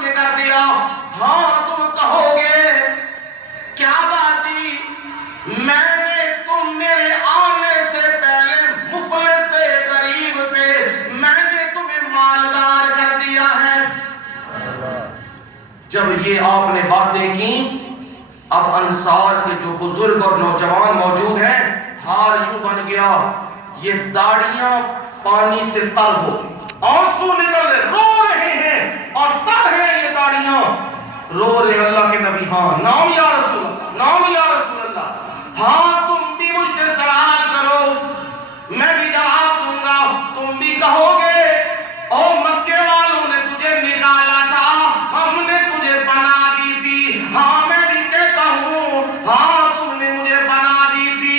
صورت میں کر دیا. ہاں تم کہو گے کیا بات تھی؟ میں نے تم میرے آنے سے پہلے مفلس غریب پہ میں نے تمہیں مالدار کر دیا ہے. جب یہ آپ نے باتیں کی، اب انصار کے جو بزرگ اور نوجوان موجود ہیں، حال یوں بن گیا یہ داڑیاں پانی سے تر ہو گئی، آنسو نکل رہے، رو رہے ہیں اور تر ہیں یہ داڑیاں، رو رہے. اللہ کے نبی ہاں نام یا رسول اللہ، نام یا رسول اللہ، ہاں تم بھی مجھ سے سوال کرو میں بھی جواب دوں گا. تم بھی کہو گے او مکے والوں نے تجھے نکالا تھا، ہم نے تجھے پناہ دی تھی. ہاں میں بھی کہتا ہوں ہاں تم نے مجھے پناہ دی تھی.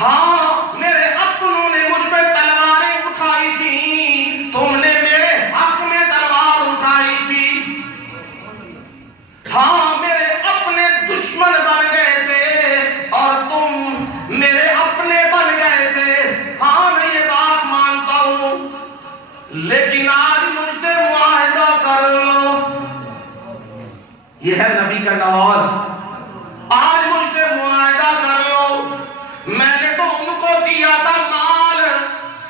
ہاں میرے اپنوں نے مجھ پہ تلواریں اٹھائی تھی، تم نے میرے حق میں تلوار اٹھائی تھی. ہاں میرے اپنے دشمن بن گئے تھے اور تم میرے اپنے بن گئے تھے. ہاں میں یہ بات مانتا ہوں، لیکن آج مجھ سے معاہدہ کر لو. یہ ہے نبی کا نوال. آج مجھ سے معاہدہ کر لو. میں نے تو ان کو دیا تھا مال،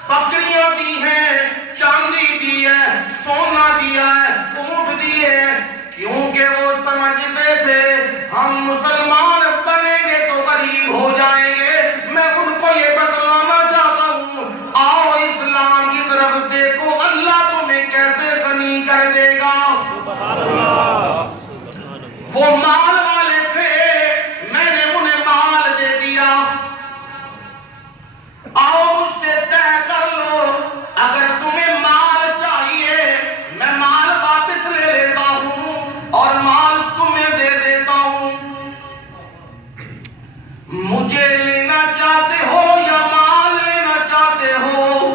بکریاں دی ہیں، چاندی دی ہے، سونا دیا ہے، اونٹ دیے ہیں، کیونکہ وہ سمجھتے تھے ہم مسلمان بنیں گے تو غریب ہو جائیں گے. میں ان کو یہ بتلانا چاہتا ہوں، آؤ اسلام کی طرف دیکھو، اللہ تمہیں کیسے غنی کر دے گا. وہ مال والے تھے، میں نے انہیں مال دے دیا. آؤ مجھ سے طے کر لو، اگر تمہیں مال چاہیے میں مال واپس لے لیتا ہوں اور مال تمہیں دے دیتا ہوں. مجھے لینا چاہتے ہو یا مال لینا چاہتے ہو؟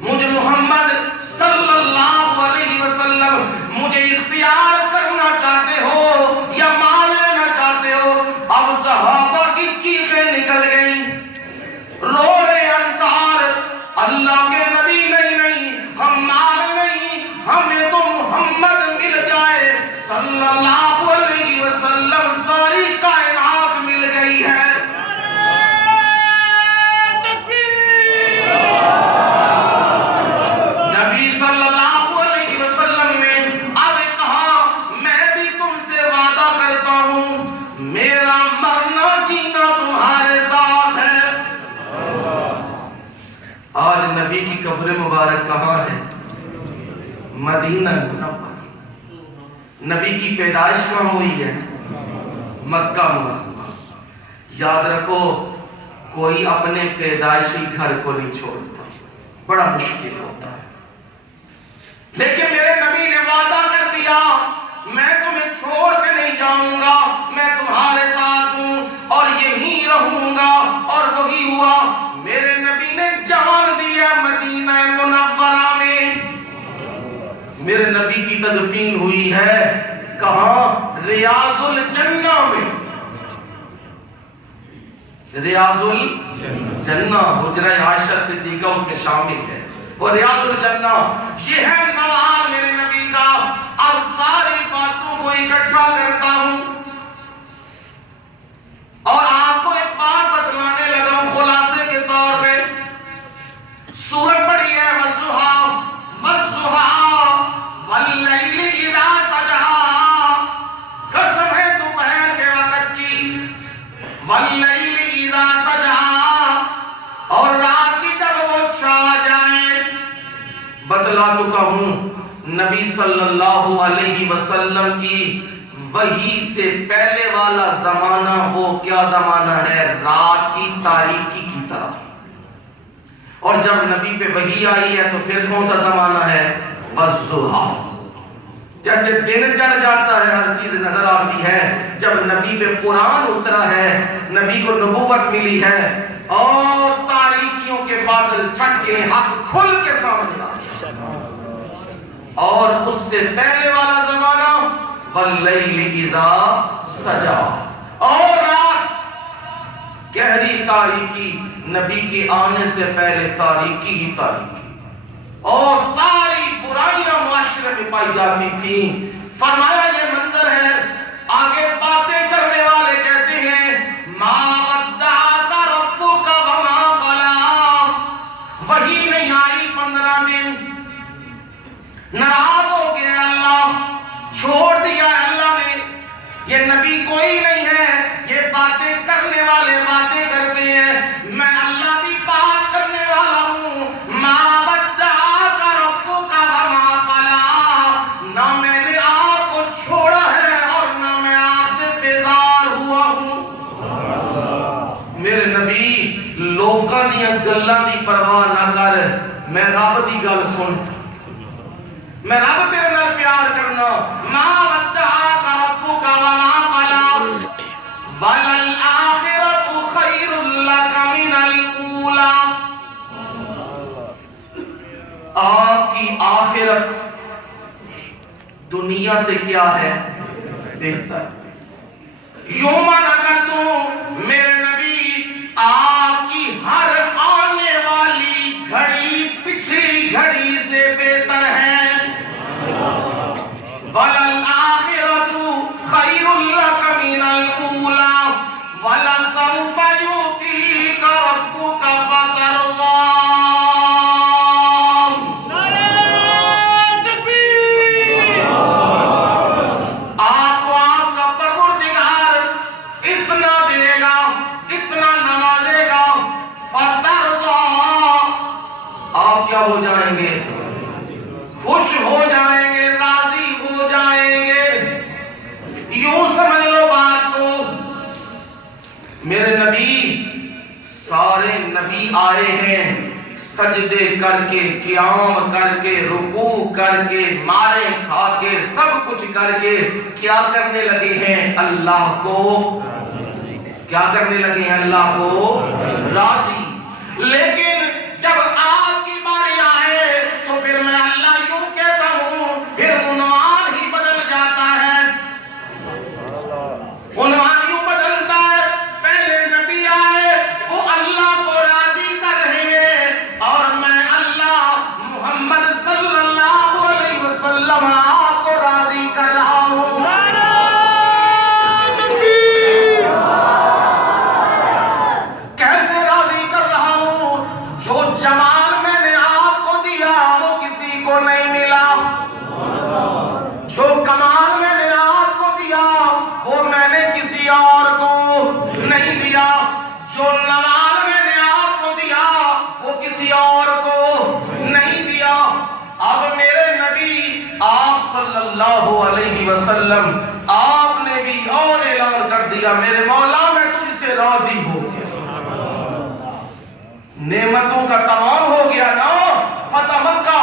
مجھے محمد صلی اللہ علیہ وسلم مجھے اختیار کرنا چاہتے ہو یا مال لینا چاہتے ہو؟ اب صحابہ کی چیخیں نکل گئیں، رو رہے انصار، اللہ کے نبی نہیں ہم مال نہیں، ہمیں تو محمد مل جائے صلی اللہ علیہ وسلم، ساری کائنات مل گئی ہے. نبی صلی اللہ علیہ وسلم نے اب کہا میں بھی تم سے وعدہ کرتا ہوں، میرا مرنا جینا تمہارے ساتھ ہے. آج نبی کی قبر مبارک کہاں ہے؟ مدینہ منورہ. نبی کی پیدائش کہاں ہوئی ہے؟ مکہ معظمہ. یاد رکھو کوئی اپنے پیدائشی گھر کو نہیں چھوڑتا، بڑا مشکل ہوتا ہے، لیکن میرے نبی نے وعدہ کر دیا میں تمہیں چھوڑ کے نہیں جاؤں گا، میں تمہارے ساتھ ہوں اور یہیں رہوں گا. اور وہی ہوا، میرے نبی نے جان دیا مدینہ منورہ میں. میرے نبی کی تدفین ہوئی ہے کہاں؟ ریاض الجنہ میں. ریاض الجنہ، حجرہ عائشہ صدیقہ اس میں شامل ہے، وہ ریاض الجنہ. یہ ہے نوال میرے نبی کا. اب ساری باتوں کو اکٹھا کرتا ہوں اور آپ کو ایک بات بتلانے لگا ہوں خلاصے کے طور پہ. سورت پڑھی ہے والضحیٰ والضحیٰ واللیل اذا سجا، قسم ہے دوپہر کے وقت کی، واللیل اذا سجا، اور رات کی جب وہ چھا جائے. بتلا چکا ہوں نبی صلی اللہ علیہ وسلم کی وحی سے پہلے والا زمانہ وہ کیا زمانہ ہے؟ رات کی تاریکی کی طرح. اور جب نبی پہ وحی آئی ہے تو پھر کون سا زمانہ ہے؟ والضحیٰ. جیسے دن چڑھ جاتا ہے ہر چیز نظر آتی ہے، جب نبی پہ قرآن اترا ہے، نبی کو نبوت ملی ہے اور تاریکیوں کے بادل چھٹ کے حق کھل کے سامنے آ. اور اس سے پہلے والا زمانہ واللیل اذا سجا، اور رات گہری تاریکی، نبی کے آنے سے پہلے تاریکی ہی تاریکی، اور ساری برائیاں معاشرے میں پائی جاتی تھیں. فرمایا یہ منظر ہے. آگے باتیں کرنے والے کہتے ہیں ما ودعک ربک وما قلی. وہی نہیں آئی 15 دن, ناراض ہو گیا اللہ, چھوڑ دیا اللہ نے. یہ نبی کوئی نہیں ہے, یہ باتیں کرنے والے باتیں کرتے ہیں, میں اللہ بھی بات کرنے والا ہوں. ما ودعک ربک وما قلی. نہ میں نے آپ کو چھوڑا ہے اور نہ میں آپ سے بیزار ہوا ہوں. میرے نبی لوکاں دیاں گلاں دی پرواہ نہ کر, میں رب دی گل سن, میں رب تیرے نال پیار کرنا. ما ودعک ربک وما قلی وللآخرۃ خیر لک من الاولی. آپ کی آخرت دنیا سے کیا ہے بہتر. یوں مانا کر دوں میرے نبی, آپ کی ہر آنے والی گھڑی پچھلی گھڑی سے بہتر ہے. وَلَلْآخِرَةُ خَيْرٌ لَكَ مِنَ الْأُولَى وَلَسَوْفَ يُؤْتِيكَ رَبُّكَ فَتَرْضَىٰ. آپ کو آپ کا پروردگار اتنا دے گا, اتنا نوازے گا. فَتَرْضَىٰ, آپ کیا ہو جائیں گے؟ خوش ہو جائیں گے, راضی ہو جائیں گے. یوں سمجھ لو بات کو, میرے نبی سارے نبی آئے ہیں سجدے کر کے, قیام کر کے, رکوع کر کے, مارے کھا کے, سب کچھ کر کے کیا کرنے لگے ہیں؟ اللہ کو کیا کرنے لگے ہیں؟ اللہ کو راضی. لیکن جب آپ کی باری آئے تو پھر میں اللہ یوں کہتا ہوں, پھر عنوان ہی بدل جاتا ہے. عنوان یوں بدلتا ہے, پہلے نبی آئے وہ اللہ کو راضی کر رہے ہیں, اور میں اللہ محمد صلی اللہ علیہ وسلم آپ کو راضی کر رہا ہوں. کیسے راضی کر رہا ہوں؟ جو جمال میں نے آپ کو دیا وہ کسی کو نہیں ملا. جو کمال میں نے آپ کو دیا وہ میں نے کسی اور کو نہیں دیا. جو نوال میں نے آپ کو دیا وہ کسی اور کو نہیں دیا. اب میرے نبی آپ صلی اللہ علیہ وسلم, آپ نے بھی اور اعلان کر دیا, میرے مولا میں تجھ سے راضی ہو گیا. نعمتوں کا تمام ہو گیا نا, فتح مکہ,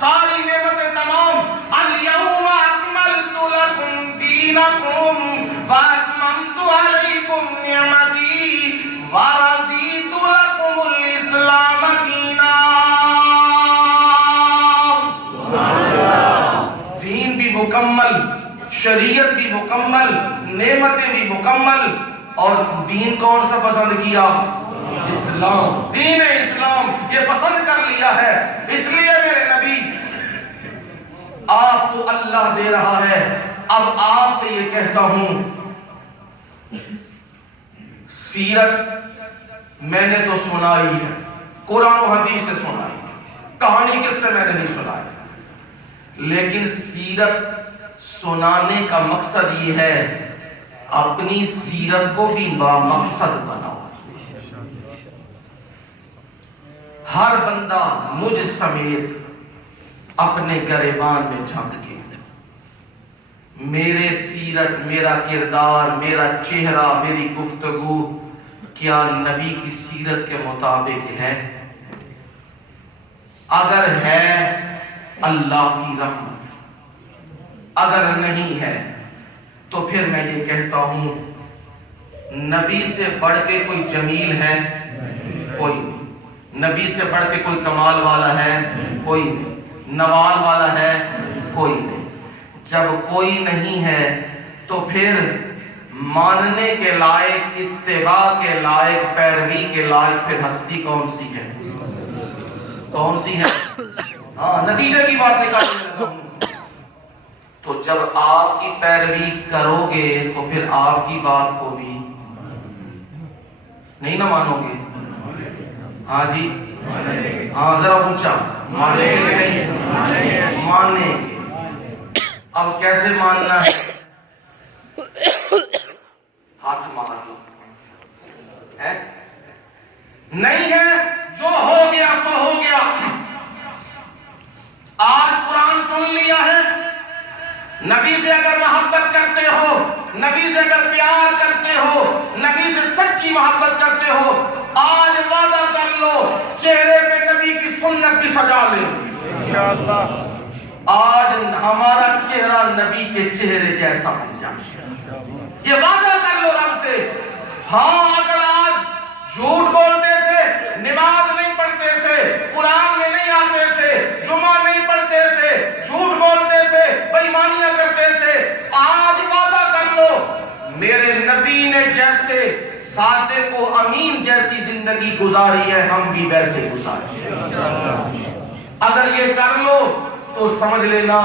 ساری نعمتیں تمام. اليوم اکملت لکم دینکم واتممت علیکم نعمتی ورضیت لکم الاسلام دینا. دین بھی مکمل, شریعت بھی مکمل, نعمتیں بھی مکمل. اور دین کون سا پسند کیا؟ اسلام. دین اسلام یہ پسند کر لیا ہے. اس لیے میرے نبی آپ کو اللہ دے رہا ہے. اب آپ سے یہ کہتا ہوں, سیرت میں نے تو سنائی ہے, قرآن و حدیث سے سنائی, کہانی کس سے میں نے نہیں سنائی, لیکن سیرت سنانے کا مقصد یہ ہے اپنی سیرت کو بھی بامقصد بناؤ. ہر بندہ مجھ سمیت اپنے گریبان میں جھانک کے میرے سیرت, میرا کردار, میرا چہرہ, میری گفتگو کیا نبی کی سیرت کے مطابق ہے؟ اگر ہے اللہ کی رحمت, اگر نہیں ہے تو پھر میں یہ کہتا ہوں نبی سے بڑھ کے کوئی جمیل ہے؟ کوئی نہیں. نبی سے بڑھ کے کوئی کمال والا ہے؟ کوئی نہیں. نوال والا ہے؟ کوئی نہیں. جب کوئی نہیں ہے تو پھر ماننے کے لائق, اتباع کے لائق, پیروی کے لائق پھر ہستی کون سی ہے؟ کون سی ہے؟ ہاں نتیجے کی بات نکالنے لگا ہوں. تو جب آپ کی پیروی کرو گے تو پھر آپ کی بات کو بھی نہیں نہ مانو گے؟ ہاں جی ہاں ذرا اونچا. مانیں گے نہیں؟ مانیں گے. اب کیسے ماننا ہے؟ ہاتھ مار لو. ہے نہیں ہے جو ہو گیا سو ہو گیا. آج قرآن سن لیا ہے. نبی سے اگر محبت کرتے ہو, نبی سے اگر پیار کرتے ہو, نبی سے سچی محبت کرتے ہو, آج وعدہ کر لو چہرے پہ نبی کی سنت بھی سجا لیں انشاءاللہ. آج ہمارا چہرہ نبی کے چہرے جیسا بن جائے, یہ وعدہ کر لو رب سے. ہاں اگر آج جھوٹ بولتے تھے, نماز نہیں پڑھتے تھے, قرآن میں نہیں آتے تھے, جمعہ نہیں پڑھتے تھے, جھوٹ بولتے تھے, بے ایمانیاں کرتے تھے, آج وعدہ کر لو میرے نبی نے جیسے صادق و امین جیسی زندگی گزاری ہے ہم بھی ویسے گزاریں. اگر یہ کر لو تو سمجھ لینا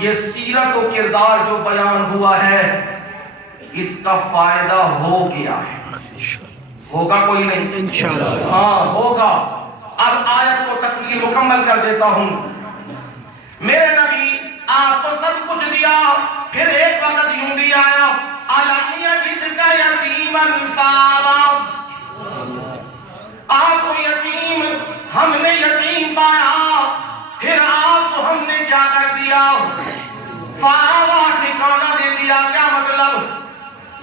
یہ سیرت و کردار جو بیان ہوا ہے اس کا فائدہ ہو گیا ہے. ہوگا کوئی نہیں انشاءاللہ؟ ہاں ہوگا. اب آیت کو تکمیل مکمل کر دیتا ہوں. میرے نبی آپ کو سب کچھ دیا, پھر ایک وقت یوں بھی آیا أَلَمْ يَجِدْكَ يَتِيمًا فَآوَىٰ. آپ کو یتیم, ہم نے یتیم پایا, پھر آپ کو ہم نے کیا کر دیا؟ فَآوَىٰ, ٹھکانہ دے دیا. کیا مطلب؟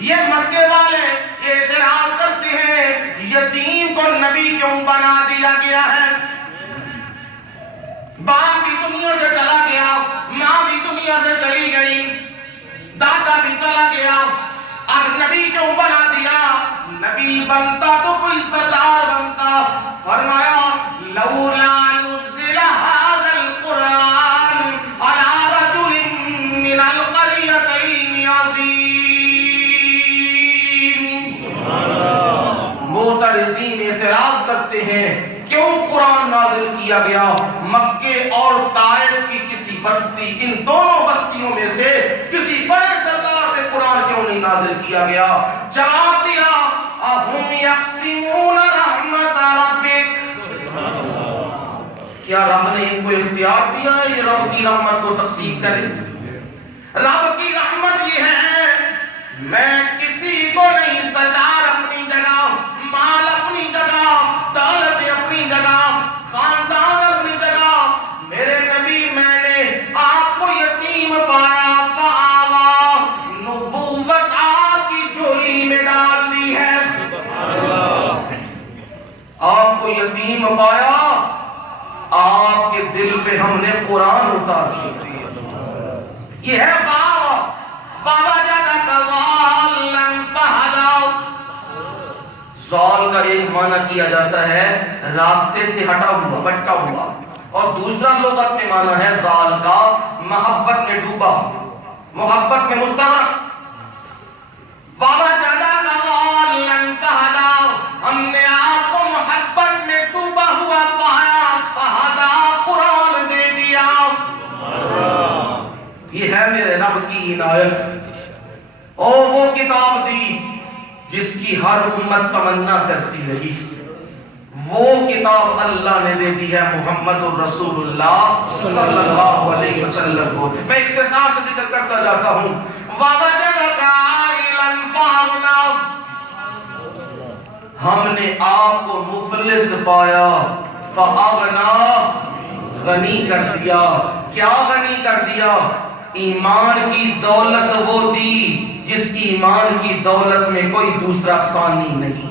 یہ مکے والے اعتراض کرتے ہیں یتیم کو نبی کیوں بنا دیا گیا ہے؟ باپ بھی دنیا سے چلا گیا, ماں بھی دنیا سے چلی گئی, دادا بھی چلا گیا, اب نبی کیوں بنا دیا؟ نبی بنتا تو کوئی سردار بنتا. فرمایا لولا نزل هذا القرآن على رجل من القريتين عظيم. معترضین اعتراض کرتے ہیں کیوں قرآن نازل کیا گیا مکے اور طائف کی کسی بستی, ان دونوں بستیوں میں سے کسی بڑے سردار پہ قرآن کیوں نہیں نازل کیا گیا؟ جواب دیا اَهُمْ يَقْسِمُونَ رَحْمَتَ رَبِّكَ. کیا رب نے ان کو اختیار دیا ہے یہ رب کی رحمت کو تقسیم کرے؟ رب کی رحمت یہ ہے میں کسی کو نہیں, سردار اپنی جگہ, مال اپنی جگہ, دولت اپنی جگہ, خاندان اپنی جگہ, میرے نبی میں نے آپ کو یتیم پایا فآوا, نبوت آپ کی جھولی میں ڈال دی ہے. آپ کو یتیم پایا, آپ کے دل پہ ہم نے قرآن اتار دیا. یہ ہے بابا وجدک ضالا فہدی. ضال کا ایک معنی کیا جاتا ہے راستے سے ہٹا ہوا, بٹا ہوا, اور دوسرا لغت میں معنی ہے ضال کا محبت میں ڈوبا, محبت میں مستغرق. وجدک ضالا فہدی, ہم نے آپ کو محبت میں ڈوبا ہوا پایا, فہدی, قرآن دے دیا. یہ ہے میرے رب کی عنایت. او وہ کتاب دی جس کی ہر امت تمنا کرتی رہی, وہ کتاب اللہ نے دے دی ہے محمد الرسول اللہ صلی اللہ علیہ وسلم کو. میں اختصار سے ذکر کرتا جاتا ہوں. وَوَجَدَكَ عَائِلًا فَأَغْنَىٰ, ہم نے آپ کو مفلس پایا, فَأَغْنَىٰ, غنی کر دیا. کیا غنی کر دیا؟ ایمان کی دولت وہ دی جس کی ایمان کی دولت میں کوئی دوسرا ثانی نہیں.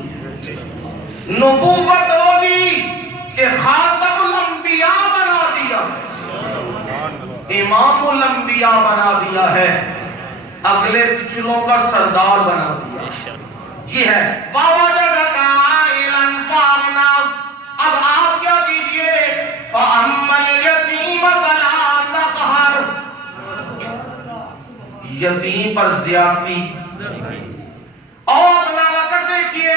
نبوت وہ دی کہ خاتم الانبیاء بنا دیا, امام الانبیاء بنا دیا ہے, اگلے پچھلوں کا سردار بنا دیا. یہ ہے وَوَجَدَكَ عَائِلًا فَأَغْنَىٰ. اب آپ کیا کیجئے؟ فَأَمَّا الْيَتِيمَ فَلَا تَقْهَرْ, یتیم پر زیادتی. اور اپنا وقت دیکھیے,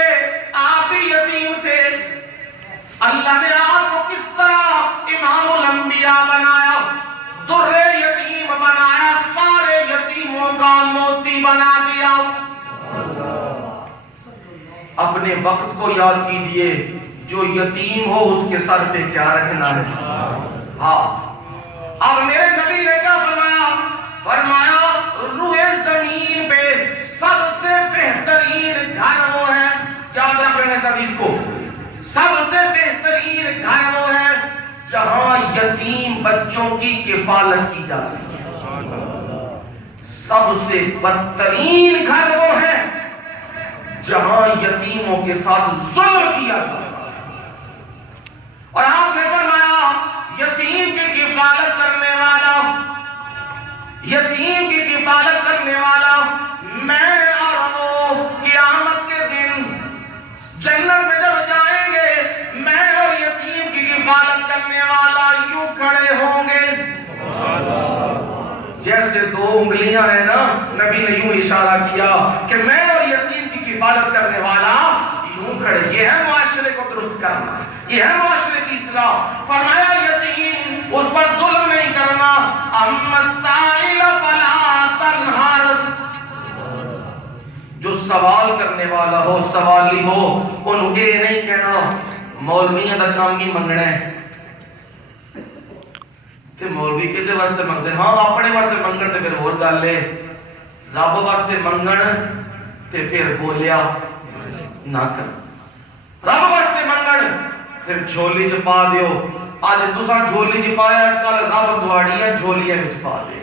آپ بھی یتیم تھے, اللہ نے آپ کو کس طرح امام الانبیاء بنایا، در یتیم بنایا، سارے یتیموں کا موتی بنا دیا۔ اپنے وقت کو یاد کیجئے، جو یتیم ہو اس کے سر پہ کیا رکھنا ہے؟ ہاتھ۔ اور میرے نبی نے کیا فرمایا؟ فرمایا روئے زمین پہ سب سے بہترین گھر وہ ہے، یاد رکھ لینا اس حدیث کو، سب سے بہترین گھر وہ ہے جہاں یتیم بچوں کی کفالت کی جاتی ہے۔ سب سے بدترین گھر وہ ہے جہاں یتیموں کے ساتھ ظلم کیا جاتا ہے۔ اور آپ نے فرمایا یتیم کی کفالت کرنے والا، یتیم کی کفالت کرنے والا میں اور وہ قیامت کے دن جنت میں جب جائیں گے، میں اور یتیم کی کفالت کرنے والا یوں کھڑے ہوں گے جیسے دو انگلیاں ہیں نا، نبی نے یوں اشارہ کیا کہ میں اور یتیم کی کفالت کرنے والا یوں کھڑے۔ یہ ہے معاشرے کو درست کرنا، یہ ہے معاشرے کی اصلاح۔ فرمایا یتیم اس پر ظلم نہیں کرنا، اما السائل فلا تنہر، جو سوال کرنے والا ہو، سوالی ہو، انہوں یہ نہیں کہنا مولویاں دا کام ہی منگنا ہے کہ مولوی کے دے واسطے منگتے ہیں، ہاں اپنے واسطے منگن تے پھر اور گل ہے، رب واسطے منگن تے پھر بولیا نہ کر، رب واسطے منگن پھر جھولی چ پا دیو، آج تساں جھولی چ پایا، کل رب تہاڈیاں جھولیاں وچ پا دے۔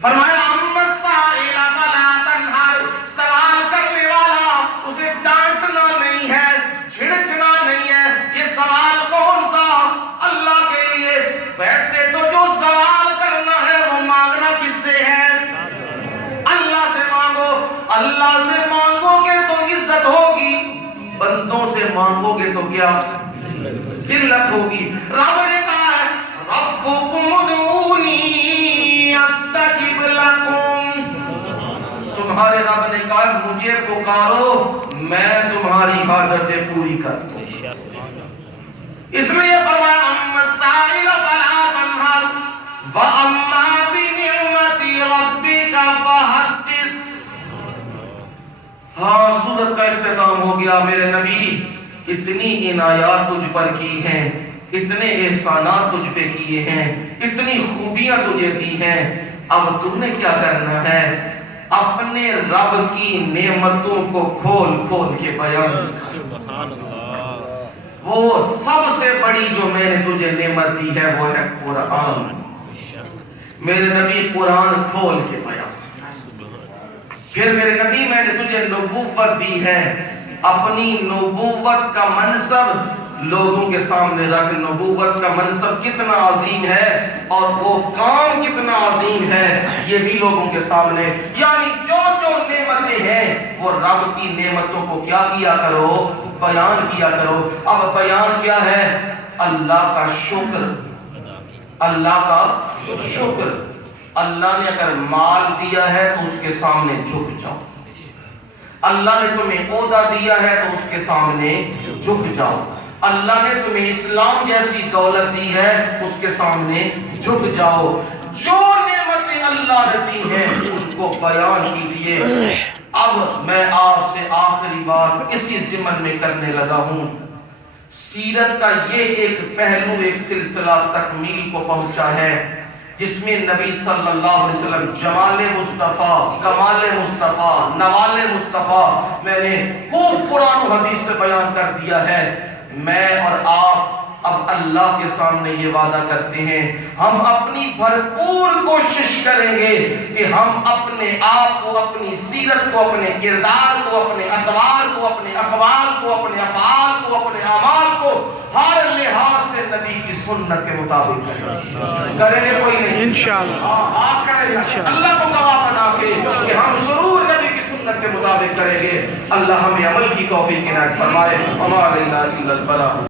فرمایا اما السائل فلا تنہر، سوال کرنے والا اسے ڈانٹنا نہیں ہے، جھڑکنا نہیں ہے۔ یہ سوال کون سا؟ اللہ کے لیے۔ ویسے تو جو سوال کرنا ہے وہ مانگنا کس سے ہے؟ اللہ سے مانگو۔ اللہ سے مانگو گے تو عزت ہوگی، بندوں سے مانگو گے تو کیا؟ ذلت ہوگی۔ رب نے کہا ہے ربکم ادعونی استجب لکم، تمہارے رب نے کہا مجھے پکارو میں تمہاری حاجتیں پوری کر دوں۔ اس لیے فرمایا اما السائل فلا تنہر واما بنعمت ربک فحدث۔ ہاں سورت کا اختتام ہو گیا۔ میرے نبی اتنی عنایات تجھ پر کی ہیں، اتنے احسانات تجھ پہ کیے ہیں، اتنی خوبیاں تجھے دی ہیں، اب تو نے کیا کرنا ہے؟ اپنے رب کی نعمتوں کو کھول کھول کے بیان۔ وہ سب سے بڑی جو میں نے تجھے نعمت دی ہے وہ ہے قرآن۔ میرے نبی قرآن کھول کے بیان۔ پھر میرے نبی میں نے تجھے نبوت دی ہے، اپنی نبوت کا منصب لوگوں کے سامنے رکھ۔ نبوت کا منصب کتنا عظیم ہے اور وہ کام کتنا عظیم ہے یہ بھی لوگوں کے سامنے، یعنی جو جو نعمتیں ہیں وہ رب کی نعمتوں کو کیا کیا کرو؟ بیان کیا کرو۔ اب بیان کیا ہے؟ اللہ کا شکر، اللہ کا شکر۔ اللہ نے اگر مال دیا ہے تو اس کے سامنے جھک جاؤ، اللہ نے تمہیں عہدہ دیا ہے تو اس کے سامنے جھک جاؤ، اللہ نے تمہیں اسلام جیسی دولت دی ہے اس کے سامنے جھک جاؤ۔ جو نعمتیں اللہ نے دی ہیں ان کو بیان کیجئے۔ اب میں آپ سے آخری بات اسی ضمن میں کرنے لگا ہوں۔ سیرت کا یہ ایک پہلو، ایک سلسلہ تکمیل کو پہنچا ہے جس میں نبی صلی اللہ علیہ وسلم جمال مصطفیٰ، کمال مصطفیٰ، نوال مصطفیٰ میں نے خوب قرآن و حدیث سے بیان کر دیا ہے۔ میں اور آپ اب اللہ کے سامنے یہ وعدہ کرتے ہیں، ہم اپنی بھرپور کوشش کریں گے کہ ہم اپنے آپ کو، اپنی سیرت کو، اپنے کردار کو، اپنے اطوار کو، اپنے اقوال کو، اپنے افعال کو، اپنے اعمال کو ہر لحاظ سے نبی کی سنت کے مطابق کریں گے۔ کوئی نہیں انشاءاللہ آپ کریں گے، اللہ کو گواہ بنا کے کہ ہم ضرور نبی کی سنت کے مطابق کریں گے۔ اللہ ہمیں عمل کی توفیق عنایت فرمائے۔ وما علینا الا البلاغ۔